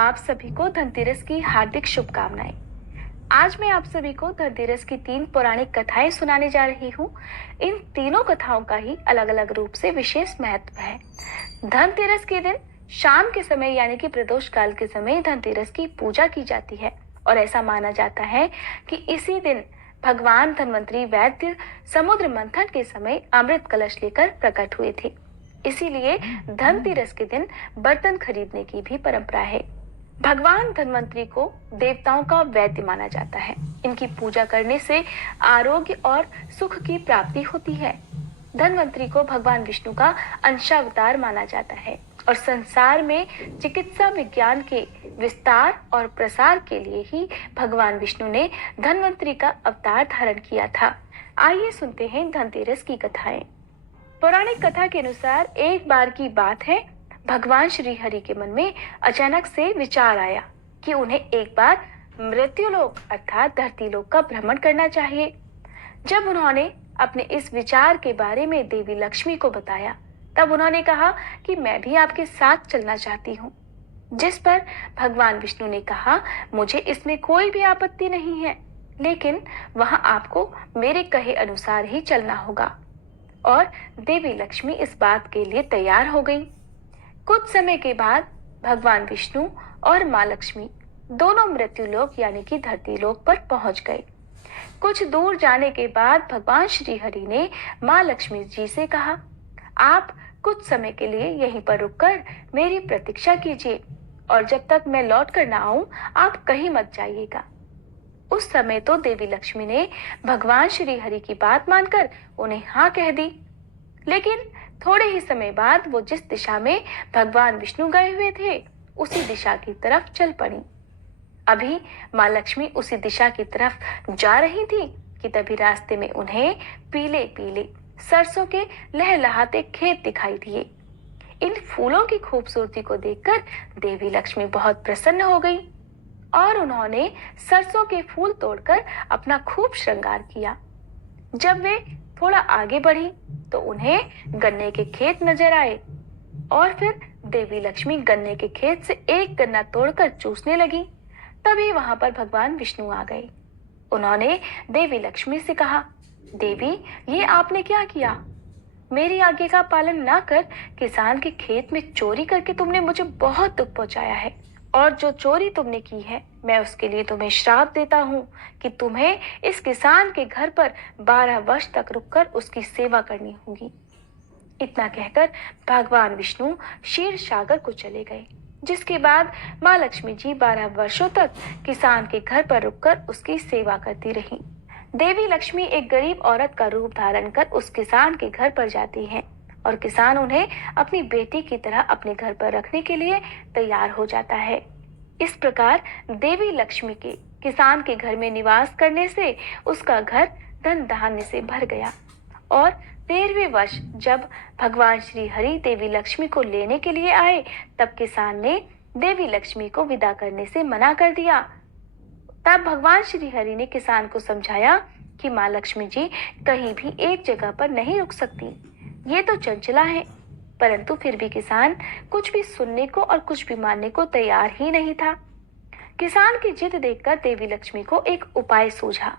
आप सभी को धनतेरस की हार्दिक शुभकामनाएं। आज मैं आप सभी को धनतेरस की 3 पौराणिक कथाएं सुनाने जा रही हूँ। इन तीनों कथाओं का ही अलग अलग रूप से विशेष महत्व है। धनतेरस के दिन शाम के समय यानी कि प्रदोष काल के समय धनतेरस की पूजा की जाती है और ऐसा माना जाता है कि इसी दिन भगवान धन्वंतरी वैद्य समुद्र मंथन के समय अमृत कलश लेकर प्रकट हुए थे। इसीलिए धनतेरस के दिन बर्तन खरीदने की भी परंपरा है। भगवान धन्वंतरी को देवताओं का वैद्य माना जाता है। इनकी पूजा करने से आरोग्य और सुख की प्राप्ति होती है। धन्वंतरी को भगवान विष्णु का अंशावतार माना जाता है और संसार में चिकित्सा विज्ञान के विस्तार और प्रसार के लिए ही भगवान विष्णु ने धन्वंतरी का अवतार धारण किया था। आइए सुनते हैं धनतेरस की कथाएं। पौराणिक कथा के अनुसार एक बार की बात है, भगवान श्री हरि के मन में अचानक से विचार आया कि उन्हें एक बार मृत्युलोक अर्थात धरती लोक का भ्रमण करना चाहिए। जब उन्होंने अपने इस विचार के बारे में देवी लक्ष्मी को बताया, तब उन्होंने कहा कि मैं भी आपके साथ चलना चाहती हूँ। जिस पर भगवान विष्णु ने कहा, मुझे इसमें कोई भी आपत्ति नहीं है, लेकिन वहां आपको मेरे कहे अनुसार ही चलना होगा। और देवी लक्ष्मी इस बात के लिए तैयार हो गई। कुछ समय के बाद भगवान विष्णु और माँ लक्ष्मी दोनों मृत्युलोक यानी कि धरती लोक पर पहुंच गए। कुछ दूर जाने के बाद भगवान श्री हरि ने माँ लक्ष्मी जी से कहा, आप कुछ समय के लिए यहीं पर रुककर मेरी प्रतीक्षा कीजिए और जब तक मैं लौट कर ना आऊं आप कहीं मत जाइएगा। उस समय तो देवी लक्ष्मी ने भगवान श्री हरि की बात मानकर उन्हें हाँ कह दी, लेकिन थोड़े ही समय बाद वो जिस दिशा में भगवान विष्णु गए हुए थे उसी दिशा की तरफ चल पड़ी। अभी माँ लक्ष्मी उसी दिशा की तरफ जा रही थी कि तभी रास्ते में उन्हें पीले पीले सरसों के लहलहाते खेत दिखाई दिए। इन फूलों की खूबसूरती को देखकर देवी लक्ष्मी बहुत प्रसन्न हो गई और उन्होंने सरसों के फूल तोड़कर अपना खूब श्रृंगार किया। जब वे थोड़ा आगे बढ़ी तो उन्हें गन्ने के खेत नजर आए और फिर देवी लक्ष्मी गन्ने के खेत से एक गन्ना तोड़कर चूसने लगी। तभी वहां पर भगवान विष्णु आ गए। उन्होंने देवी लक्ष्मी से कहा, देवी ये आपने क्या किया? मेरी आज्ञा का पालन ना कर किसान के खेत में चोरी करके तुमने मुझे बहुत दुख पहुंचाया है और जो चोरी तुमने की है मैं उसके लिए तुम्हें श्राप देता हूँ कि तुम्हें इस किसान के घर पर 12 वर्ष तक रुककर उसकी सेवा करनी होगी। इतना कहकर भगवान विष्णु क्षीर सागर को चले गए, जिसके बाद माँ लक्ष्मी जी 12 वर्षों तक किसान के घर पर रुककर उसकी सेवा करती रही। देवी लक्ष्मी एक गरीब औरत का रूप धारण कर उस किसान के घर पर जाती हैं और किसान उन्हें अपनी बेटी की तरह अपने घर पर रखने के लिए तैयार हो जाता है। इस प्रकार देवी लक्ष्मी के किसान के घर में निवास करने से उसका घर धन धान्य से भर गया और 13वें वर्ष जब भगवान श्री हरि देवी लक्ष्मी को लेने के लिए आए, तब किसान ने देवी लक्ष्मी को विदा करने से मना कर दिया। तब भगवान श्री हरि ने किसान को समझाया कि माँ लक्ष्मी जी कहीं भी एक जगह पर नहीं रुक सकती, ये तो चंचला है। परंतु फिर भी किसान कुछ भी सुनने को और कुछ भी मानने को तैयार ही नहीं था। किसान की जिद देखकर देवी लक्ष्मी को एक उपाय सूझा।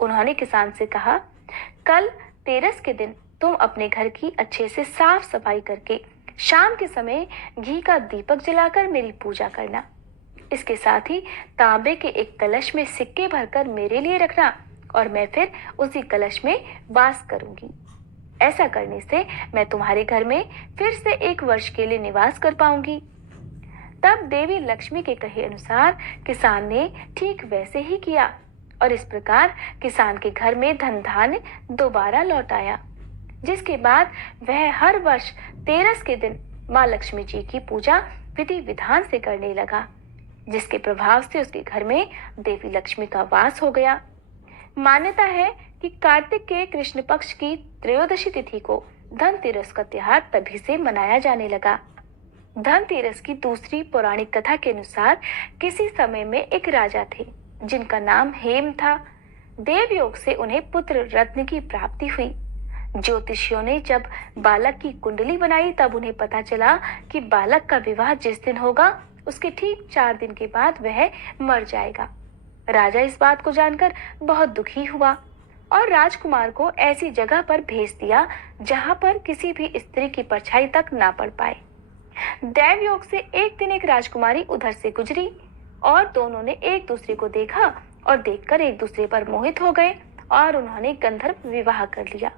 उन्होंने किसान से कहा, कल तेरस के दिन तुम अपने घर की अच्छे से साफ सफाई करके शाम के समय घी का दीपक जलाकर मेरी पूजा करना। इसके साथ ही तांबे के एक कलश में सिक्के भरकर मेरे लिए रखना और मैं फिर उसी कलश में वास करूंगी। ऐसा करने से मैं तुम्हारे घर में फिर से 1 वर्ष के लिए निवास कर पाऊंगी। तब देवी लक्ष्मी के कहे अनुसार किसान ने ठीक वैसे ही किया और इस प्रकार किसान के घर में धन धान्य दोबारा लौट आया, जिसके बाद वह हर वर्ष तेरस के दिन माँ लक्ष्मी जी की पूजा विधि विधान से करने लगा, जिसके प्रभाव से उसके घर में देवी लक्ष्मी का वास हो गया। मान्यता है कि कार्तिक के कृष्ण पक्ष की त्रयोदशी तिथि को धनतेरस का त्योहार तभी से मनाया जाने लगा। धनतेरस की दूसरी पौराणिक कथा के अनुसार किसी समय में एक राजा थे जिनका नाम हेम था। देवयोग से उन्हें पुत्र रत्न की प्राप्ति हुई। ज्योतिषियों ने जब बालक की कुंडली बनाई तब उन्हें पता चला कि बालक का विवाह जिस दिन होगा उसके ठीक 4 दिन के बाद वह मर जाएगा। राजा इस बात को जानकर बहुत दुखी हुआ और राजकुमार को ऐसी जगह पर भेज दिया जहां पर किसी भी स्त्री की परछाई तक ना पड़ पाए। दैव योग से एक दिन एक राजकुमारी उधर से गुजरी और दोनों ने एक दूसरे को देखा और देखकर एक दूसरे पर मोहित हो गए और उन्होंने गंधर्व विवाह कर लिया।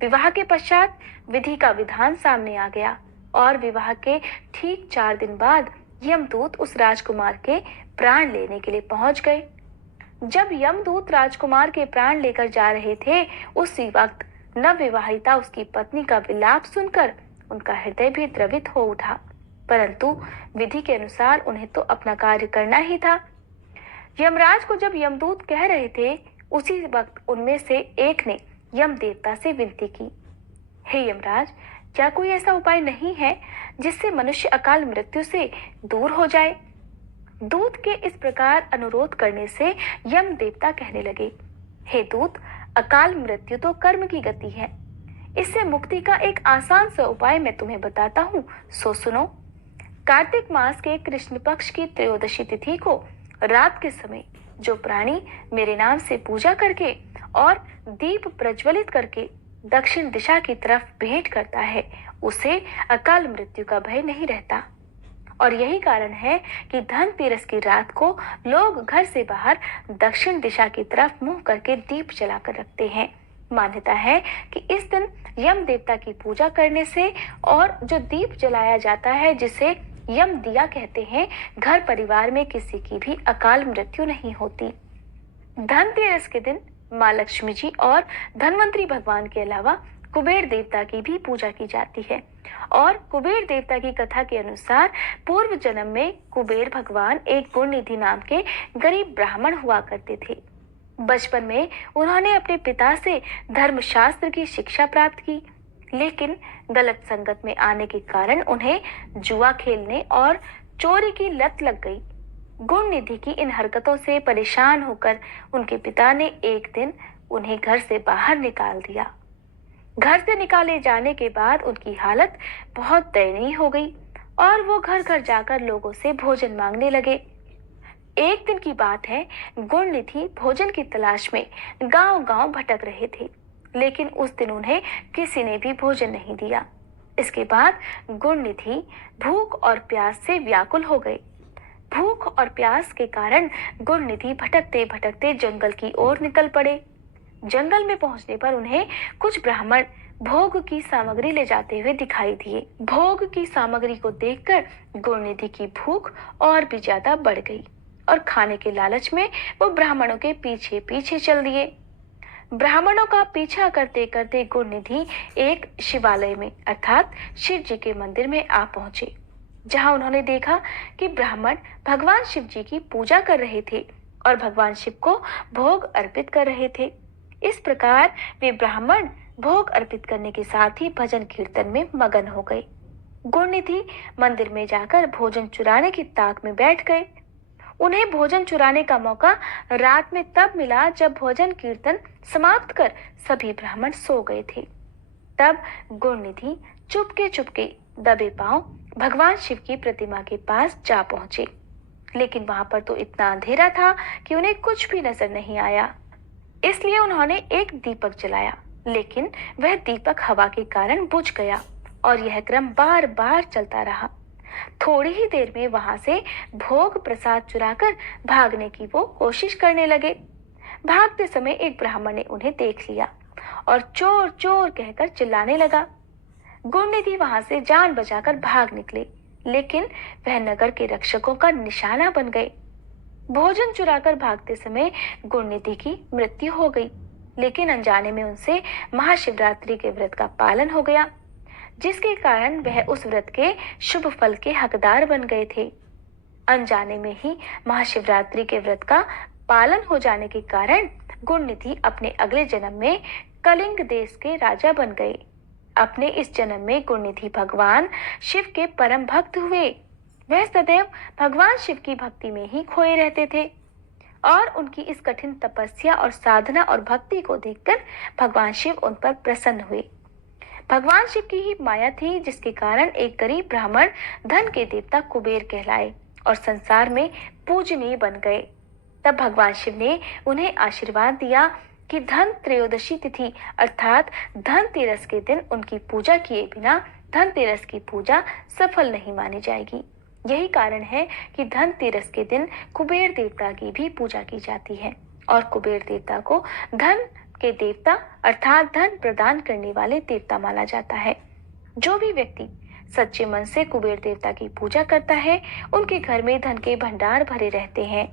विवाह के पश्चात विधि का विधान सामने आ गया और विवाह के ठीक 4 दिन बाद यमदूत उस राजकुमार के प्राण लेने के लिए पहुंच गए। जब यमदूत राजकुमार के प्राण लेकर जा रहे थे, उसी वक्त नवविवाहिता उसकी पत्नी का विलाप सुनकर उनका हृदय भी द्रवित हो उठा, परंतु विधि के अनुसार उन्हें तो अपना कार्य करना ही था। यमराज को जब यमदूत कह रहे थे, उसी वक्त उनमें से एक ने यम देवता से विनती की, हे यमराज, क्या कोई ऐसा उपाय नहीं है जिससे मनुष्य अकाल मृत्यु से दूर हो जाए? दूत के इस प्रकार अनुरोध करने से यम देवता कहने लगे, हे दूत, अकाल मृत्यु तो कर्म की गति है। इससे मुक्ति का एक आसान सा उपाय मैं तुम्हें बताता हूँ, सो सुनो। कार्तिक मास के कृष्ण पक्ष की त्रयोदशी तिथि को रात के समय जो प्राणी मेरे नाम से पूजा करके और दीप प्रज्वलित करके दक्षिण दिशा की तरफ भेंट करता है, उसे अकाल मृत्यु का भय नहीं रहता। और यही कारण है कि धनतेरस की रात को लोग घर से बाहर दक्षिण दिशा की तरफ मुंह करके दीप जलाकर रखते हैं। मान्यता है कि इस दिन यम देवता की पूजा करने से और जो दीप जलाया जाता है, जिसे यम दिया कहते हैं, घर परिवार में किसी की भी अकाल मृत्यु नहीं होती। धनतेरस के दिन माँ लक्ष्मी जी और धनवंतरी भगवान के अलावा कुबेर देवता की भी पूजा की जाती है। और कुबेर देवता की कथा के अनुसार पूर्व जन्म में कुबेर भगवान एक गुणनिधि नाम के गरीब ब्राह्मण हुआ करते थे। बचपन में उन्होंने अपने पिता से धर्मशास्त्र की शिक्षा प्राप्त की, लेकिन गलत संगत में आने के कारण उन्हें जुआ खेलने और चोरी की लत लग गई। गुणनिधि की इन हरकतों से परेशान होकर उनके पिता ने एक दिन उन्हें घर से बाहर निकाल दिया। घर से निकाले जाने के बाद उनकी हालत बहुत दयनीय हो गई और वो घर घर जाकर लोगों से भोजन मांगने लगे। एक दिन की बात है, गुणनिधि भोजन की तलाश में गांव-गांव भटक रहे थे, लेकिन उस दिन उन्हें किसी ने भी भोजन नहीं दिया। इसके बाद गुणनिधि भूख और प्यास से व्याकुल हो गए। भूख और प्यास के कारण गुणनिधि भटकते भटकते जंगल की ओर निकल पड़े। जंगल में पहुंचने पर उन्हें कुछ ब्राह्मण भोग की सामग्री ले जाते हुए दिखाई दिए। भोग की सामग्री को देखकर गुणनिधि की भूख और भी ज्यादा बढ़ गई और खाने के लालच में वो ब्राह्मणों के पीछे पीछे चल दिए। ब्राह्मणों का पीछा करते करते गुणनिधि एक शिवालय में अर्थात शिव जी के मंदिर में आ पहुंचे, जहां उन्होंने देखा कि ब्राह्मण भगवान शिव जी की पूजा कर रहे थे और भगवान शिव को भोग अर्पित कर रहे थे। इस प्रकार वे ब्राह्मण भोग अर्पित करने के साथ ही भजन कीर्तन में मगन हो गए। गुणनिधि मंदिर में जाकर भोजन चुराने की ताक में बैठ गए। उन्हें भोजन चुराने का मौका रात में तब मिला जब भोजन कीर्तन समाप्त कर सभी ब्राह्मण सो गए थे। तब गुणनिधि चुपके चुपके दबे पांव भगवान शिव की प्रतिमा के पास जा पहुंचे, लेकिन वहां पर तो इतना अंधेरा था कि उन्हें कुछ भी नजर नहीं आया। इसलिए उन्होंने एक दीपक जलाया, लेकिन वह दीपक हवा के कारण बुझ गया और यह क्रम बार बार चलता रहा। थोड़ी ही देर में वहां से भोग प्रसाद चुराकर भागने की वो कोशिश करने लगे। भागते समय एक ब्राह्मण ने उन्हें देख लिया और चोर चोर कहकर चिल्लाने लगा। गुणनिधि वहां से जान बचाकर भाग निकले, लेकिन वह नगर के रक्षकों का निशाना बन गए। भोजन चुराकर भागते समय गुणनिधि की मृत्यु हो गई, लेकिन अनजाने में उनसे महाशिवरात्रि के व्रत का पालन हो गया, जिसके कारण वह उस व्रत के शुभ फल के हकदार बन गए थे। अनजाने में ही महाशिवरात्रि के व्रत का पालन हो जाने के कारण गुणनिधि अपने अगले जन्म में कलिंग देश के राजा बन गए। अपने इस जन्म में गुणनिधि भगवान शिव के परम भक्त हुए। वह सदैव भगवान शिव की भक्ति में ही खोए रहते थे और उनकी इस कठिन तपस्या और साधना और भक्ति को देखकर भगवान शिव उन पर प्रसन्न हुए। भगवान शिव की ही माया थी, जिसके कारण एक गरीब ब्राह्मण धन के देवता कुबेर कहलाए और संसार में पूजनीय बन गए। तब भगवान शिव ने उन्हें आशीर्वाद दिया कि धन त्रयोदशी तिथि अर्थात धनतेरस के दिन उनकी पूजा किए बिना धनतेरस की पूजा सफल नहीं मानी जाएगी। यही कारण है कि धनतेरस के दिन कुबेर देवता की भी पूजा की जाती है और कुबेर देवता को धन के देवता अर्थात धन प्रदान करने वाले देवता माना जाता है। जो भी व्यक्ति सच्चे मन से कुबेर देवता की पूजा करता है, उनके घर में धन के भंडार भरे रहते हैं।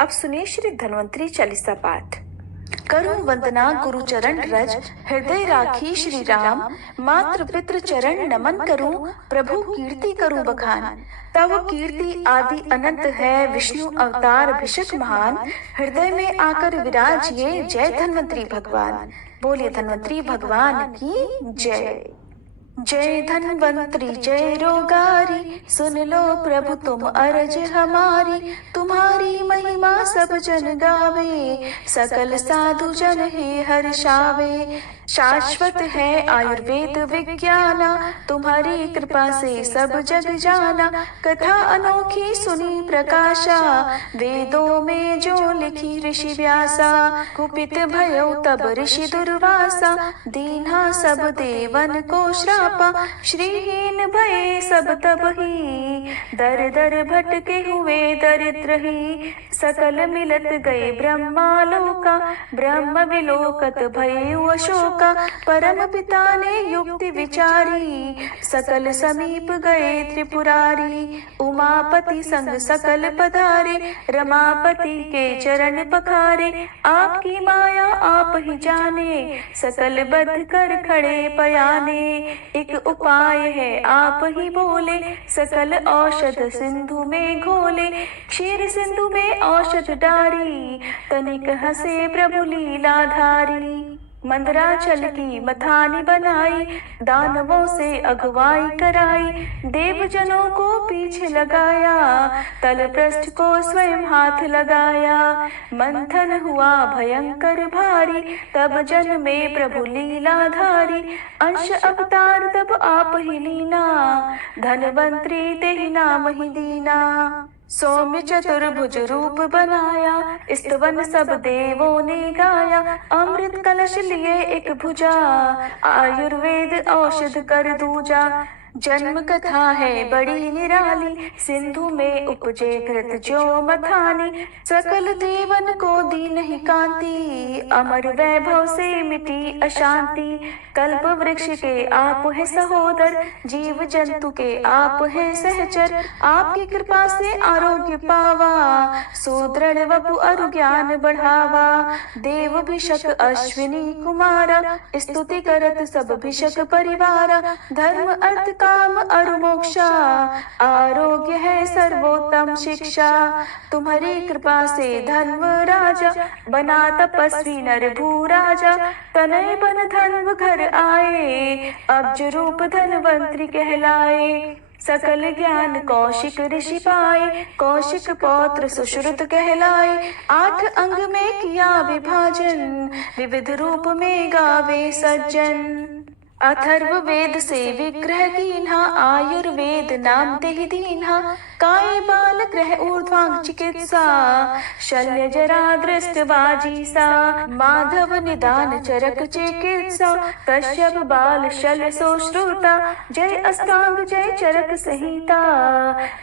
अब सुनिए श्री धन्वंतरी चालीसा पाठ। करूं वंदना गुरु चरण रज, हृदय राखी श्री राम, मातृ पितृ चरण नमन करूं, प्रभु कीर्ति करूं बखान। तव कीर्ति आदि अनंत है, विष्णु अवतार भिषक महान, हृदय में आकर विराजिए, जय धन्वंतरी भगवान। बोलिए धन्वंतरी भगवान की जय। जय धन्वंतरी जय रोगारी, सुन लो प्रभु तुम अरज हमारी, तुम्हारी महिमा सब जन गावे, सकल साधु जन हे हर्षावे। शाश्वत है आयुर्वेद विज्ञाना, तुम्हारी कृपा से सब जग जाना, कथा अनोखी सुनी प्रकाशा, वेदों में जो लिखी ऋषि व्यासा। कुपित भयो तब ऋषि दुर्वासा, दीन्हा सब देवन को श्रापा, श्रीहीन भये सब तब ही, दर दर भटके हुए दरिद्र ही। सकल मिलत गए ब्रह्मालोका, ब्रह्म विलोकत भयो अशोका, परम पिता ने युक्ति विचारी, सकल समीप गए त्रिपुरारी। उमापति संग सकल पधारे, रमापति के चरण पखारे, आपकी माया आप ही जाने, सकल बद्ध कर खड़े पयाने। एक उपाय है आप ही बोले, सकल औषध सिंधु में घोले, क्षीर सिंधु में औषध डारी, तनिक हंसे प्रभु लीलाधारी। मंदराचल की मथानी बनाई, दानवों से अगुवाई कराई, देवजनों को पीछे लगाया, तल पृष्ठ को स्वयं हाथ लगाया। मंथन हुआ भयंकर भारी, तब जन में प्रभु लीलाधारी, अंश अवतार तब आप ही लीना, धनवंतरी तेहि नाम ही दीना। सौम्य चतुर्भुज रूप बनाया, स्तवन सब देवों ने गाया, अमृत कलश लिए एक भुजा, आयुर्वेद औषध कर दूजा। जन्म कथा है बड़ी निराली, सिंधु में उपजे कृत जो मथानी, सकल देवन को दी नहीं कांति, अमर वैभव से मिटी अशांति। कल्प वृक्ष के आप है सहोदर, जीव जंतु के आप है सहचर, आपकी कृपा से आरोग्य पावा, सुदृढ़ वपु अरु ज्ञान बढ़ावा। देव भिषक अश्विनी कुमारा, स्तुति करत सब भिषक परिवारा, धर्म अर्थ काम अरु मोक्षा, आरोग्य है सर्वोत्तम शिक्षा। तुम्हारी कृपा से धर्म राजा, बना तपस्वी नर भू राजा, तनय बन धर्म घर आए, अब्ज रूप धनवंतरी कहलाए। सकल ज्ञान कौशिक ऋषि पाए, कौशिक पौत्र सुश्रुत कहलाए। 8 अंग में किया विभाजन, विविध रूप में गावे सज्जन। अथर्व वेद से विग्रह कीन्हा, आयुर्वेद नाम तेहि दीन्हा, काय बाल ग्रह ऊर्ध्वांग चिकित्सा, शल्य जरा दृष्ट बाजीसा। माधव निदान चरक चिकित्सा, कश्यप बाल शल्य सुश्रुता। जय अष्टांग जय चरक संहिता,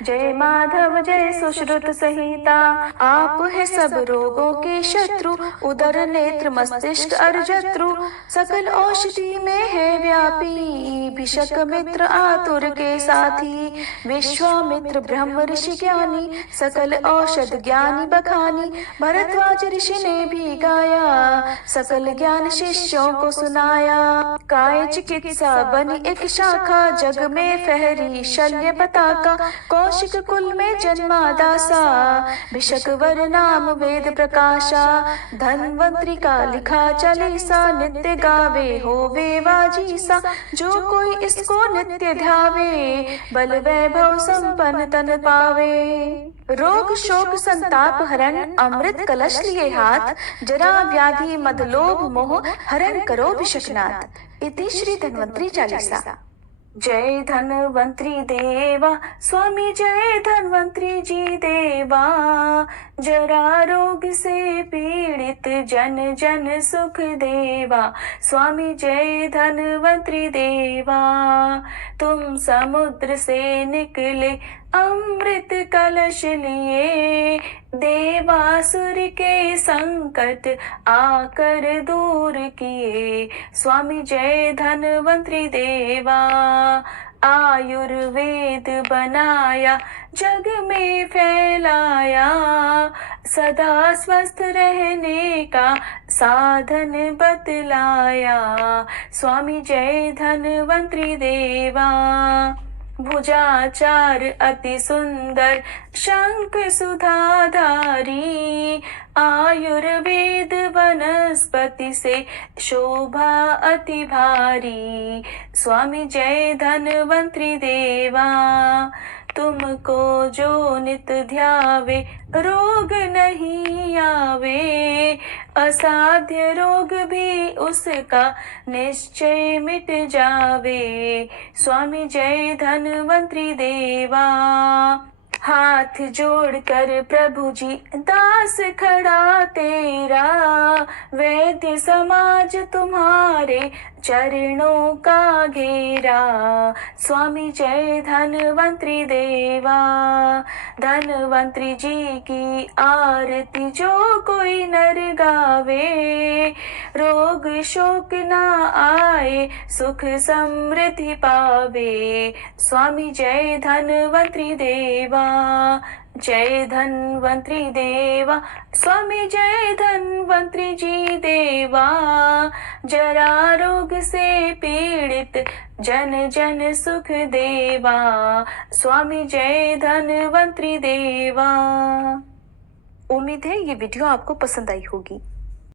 जय माधव जय सुश्रुत संहिता। आप है सब रोगों के शत्रु, उदर नेत्र मस्तिष्क अर्जत्रु, सकल औषधि में है व्यापी, भिषक मित्र आतुर के साथी। विश्वामित्र ब्रह्म ऋषि ज्ञानी, सकल औषध ज्ञानी बखानी। भरद्वाज ऋषि ने भी गाया, सकल ज्ञान शिष्यों को सुनाया। काय चिकित्सा बनी एक शाखा, जग में फहरी शल्य पताका। कौशिक कुल में जन्मा दासा, भिषक वर नाम वेद प्रकाशा। धन्वंतरी का लिखा चालीसा, नित्य गावे होवे वाजीसा। सा, जो कोई इसको नित्य ध्यावे, बल वैभव संपन्न तन पावे। रोग शोक संताप हरण, अमृत कलश लिए हाथ, जरा व्याधि मद लोभ मोह हरण करो विशकनाथ। इति श्री धन्वंतरी चालीसा। जय धन्वंतरी देवा, स्वामी जय धन्वंतरी जी देवा। जरा रोग से पीड़ित जन जन सुख देवा, स्वामी जय धन्वंतरी देवा। तुम समुद्र से निकले अमृत कलश लिए, देवासुर के संकट आकर दूर किए, स्वामी जय धन्वंतरी देवा। आयुर्वेद बनाया जग में फैलाया, सदा स्वस्थ रहने का साधन बतलाया, स्वामी जय धन्वंतरी देवा। भुजाचार अति सुंदर शंख सुधाधारी, आयुर्वेद वनस्पति से शोभा अति भारी, स्वामी जय धन्वंतरी देवा। तुमको जो नित ध्यावे रोग नहीं आवे, असाध्य रोग भी उसका निश्चय मिट जावे, स्वामी जय धन्वंतरी देवा। हाथ जोड़कर प्रभु जी दास खड़ा तेरा, वैद्य समाज तुम्हारे चरणों का घेरा, स्वामी जय धन्वंतरी देवा। धन्वंतरी जी की आरती जो कोई नर गावे, रोग शोक ना आए सुख समृद्धि पावे, स्वामी जय धन्वंतरी देवा। जय धन्वंतरी देवा, स्वामी जय धन्वंतरी जी देवा। जरा रोग से पीड़ित जन जन सुख देवा, स्वामी जय धन्वंतरी देवा। उम्मीद है ये वीडियो आपको पसंद आई होगी।